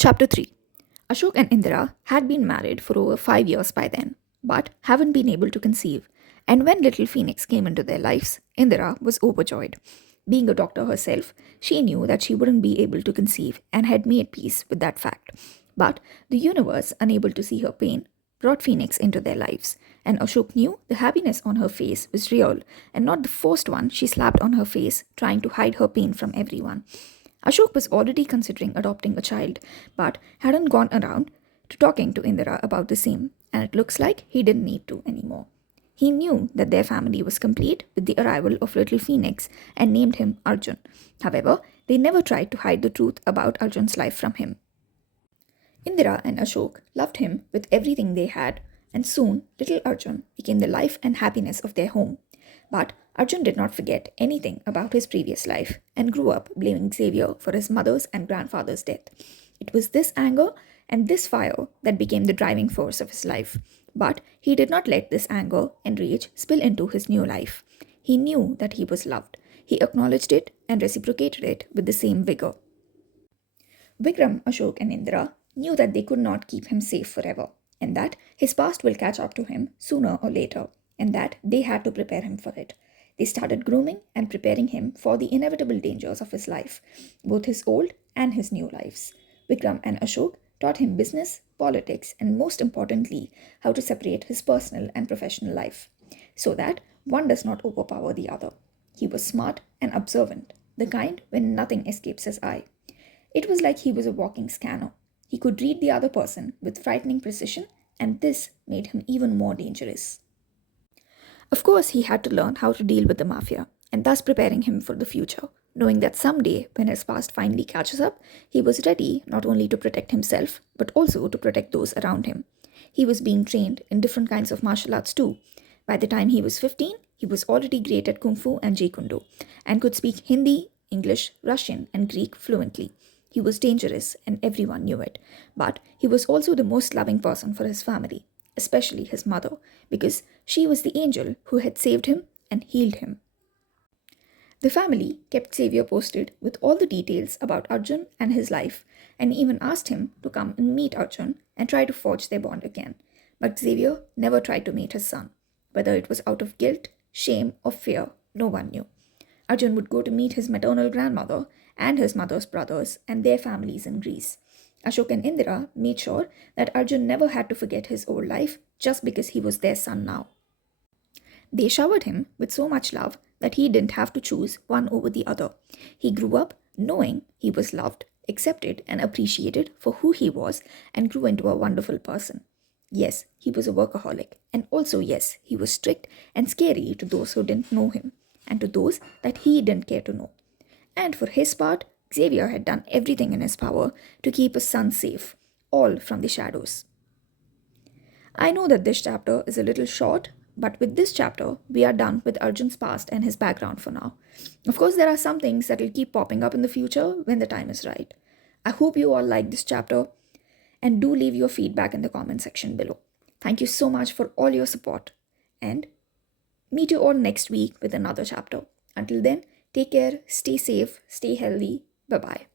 Chapter 3. Ashok and Indira had been married for over 5 years by then, but haven't been able to conceive. And when little Phoenix came into their lives, Indira was overjoyed. Being a doctor herself, she knew that she wouldn't be able to conceive and had made peace with that fact. But the universe, unable to see her pain, brought Phoenix into their lives, and Ashok knew the happiness on her face was real and not the forced one she slapped on her face, trying to hide her pain from everyone. Ashok was already considering adopting a child, but hadn't gone around to talking to Indira about the same, and it looks like he didn't need to anymore. He knew that their family was complete with the arrival of little Phoenix and named him Arjun. However, they never tried to hide the truth about Arjun's life from him. Indira and Ashok loved him with everything they had, and soon little Arjun became the life and happiness of their home. But Arjun did not forget anything about his previous life and grew up blaming Xavier for his mother's and grandfather's death. It was this anger and this fire that became the driving force of his life. But he did not let this anger and rage spill into his new life. He knew that he was loved. He acknowledged it and reciprocated it with the same vigor. Vikram, Ashok, and Indra knew that they could not keep him safe forever, and that his past will catch up to him sooner or later, and that they had to prepare him for it. They started grooming and preparing him for the inevitable dangers of his life, both his old and his new lives. Vikram and Ashok taught him business, politics, and most importantly, how to separate his personal and professional life, so that one does not overpower the other. He was smart and observant, the kind when nothing escapes his eye. It was like he was a walking scanner. He could read the other person with frightening precision, and this made him even more dangerous. Of course, he had to learn how to deal with the mafia, and thus preparing him for the future, knowing that someday, when his past finally catches up, he was ready not only to protect himself, but also to protect those around him. He was being trained in different kinds of martial arts too. By the time he was 15, he was already great at Kung Fu and Jeet Kune Do, and could speak Hindi, English, Russian, and Greek fluently. He was dangerous, and everyone knew it. But he was also the most loving person for his family, especially his mother, because she was the angel who had saved him and healed him. The family kept Xavier posted with all the details about Arjun and his life, and even asked him to come and meet Arjun and try to forge their bond again. But Xavier never tried to meet his son. Whether it was out of guilt, shame, or fear, no one knew. Arjun would go to meet his maternal grandmother and his mother's brothers and their families in Greece. Ashok and Indira made sure that Arjun never had to forget his old life just because he was their son now. They showered him with so much love that he didn't have to choose one over the other. He grew up knowing he was loved, accepted, and appreciated for who he was, and grew into a wonderful person. Yes, he was a workaholic, and also, yes, he was strict and scary to those who didn't know him, and to those that he didn't care to know. And for his part, Xavier had done everything in his power to keep his son safe, all from the shadows. I know that this chapter is a little short, but with this chapter, we are done with Arjun's past and his background for now. Of course, there are some things that will keep popping up in the future when the time is right. I hope you all like this chapter, and do leave your feedback in the comment section below. Thank you so much for all your support, and meet you all next week with another chapter. Until then, take care, stay safe, stay healthy. Bye bye.